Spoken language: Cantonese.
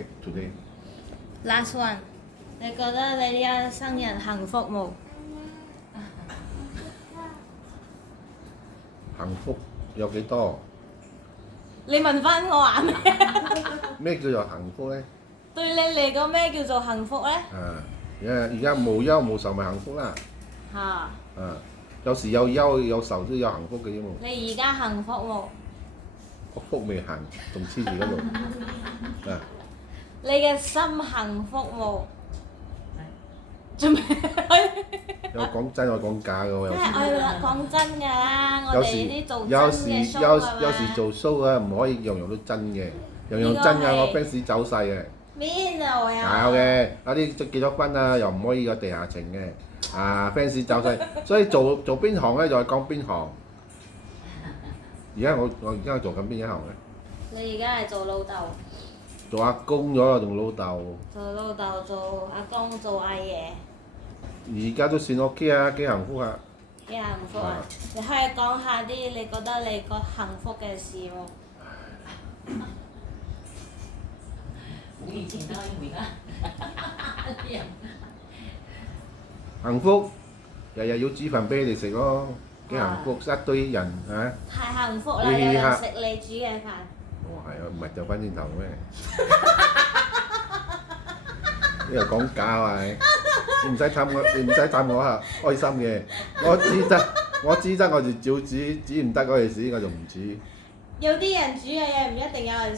topic today. Last one，你覺得你呢一生人幸福冇？幸福有幾多？你問翻我啊咩？咩叫做幸福咧？對你嚟講咩叫做幸福咧？而家無憂無愁咪幸福啦。嚇！有時有憂有愁都有幸福嘅啫喎。你而家幸福冇？個福未行，仲黐住嗰度。你嘅心幸福冇？做咩？有講真有講假嘅喎，有時。我講真㗎啦，我哋有時呢啲做有真嘅時 show 有㗎嘛。有時做 show 啊，唔可以樣樣都真嘅，樣樣真嘅，我 fans 走晒嘅。邊度有？有嘅，有啲結咗婚啊，又唔可以有地下情嘅。fans 走晒，所以做邊行咧就係講邊行。而家我而家做緊邊一行咧？你而家係做老豆，做阿公咗啦，仲老豆。做老豆，做阿公，做阿爺，而家都算 OK 啊，幾幸福啊！幾幸福啊！你可以講下啲你覺得你個幸福嘅事喎？好以前啦，而家啲人幸福，日日要煮飯俾你哋食咯，幾幸福，一堆人嚇。太幸福啦！有人食你煮嘅飯。係啊，唔係掉翻轉頭咩？呢度講假啊！你唔使氹我，你唔使氹我嚇，開心嘅。我知得，我就照煮，煮唔得嗰陣時我就唔煮。有啲人煮嘅嘢唔一定有人